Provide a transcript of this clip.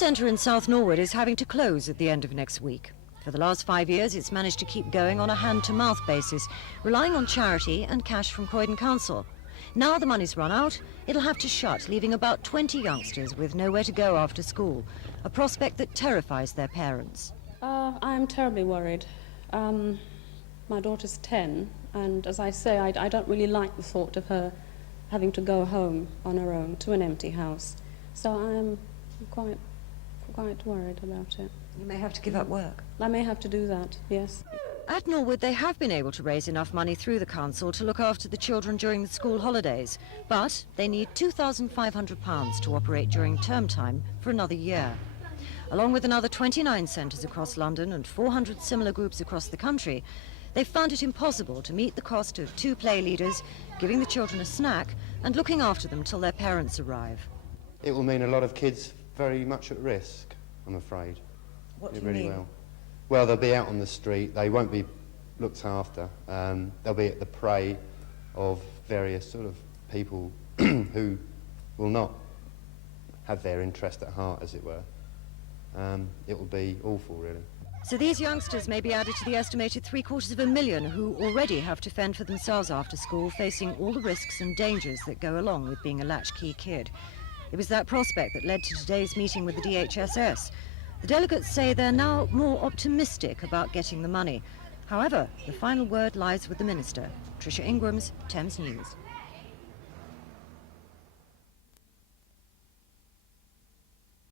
centre in South Norwood is having to close at the end of next week. For the last 5 years, it's managed to keep going on a hand-to-mouth basis, relying on charity and cash from Croydon Council. Now the money's run out, it'll have to shut, leaving about 20 youngsters with nowhere to go after school, a prospect that terrifies their parents. I'm terribly worried. My daughter's 10, and as I say, I don't really like the thought of her having to go home on her own to an empty house. So I'm quite worried about it. You may have to give up work. I may have to do that, yes. At Norwood, they have been able to raise enough money through the council to look after the children during the school holidays, but they need £2,500 to operate during term time for another year. Along with another 29 centres across London and 400 similar groups across the country, they've found it impossible to meet the cost of 2 play leaders, giving the children a snack and looking after them till their parents arrive. It will mean a lot of kids very much at risk, I'm afraid. What do you mean? Well, they'll be out on the street, they won't be looked after, they'll be at the prey of various sort of people who will not have their interest at heart, as it were. It will be awful, really. So these youngsters may be added to the estimated 750,000 who already have to fend for themselves after school, facing all the risks and dangers that go along with being a latchkey kid. It was that prospect that led to today's meeting with the DHSS. The delegates say they're now more optimistic about getting the money. However, the final word lies with the Minister. Tricia Ingram's Thames News.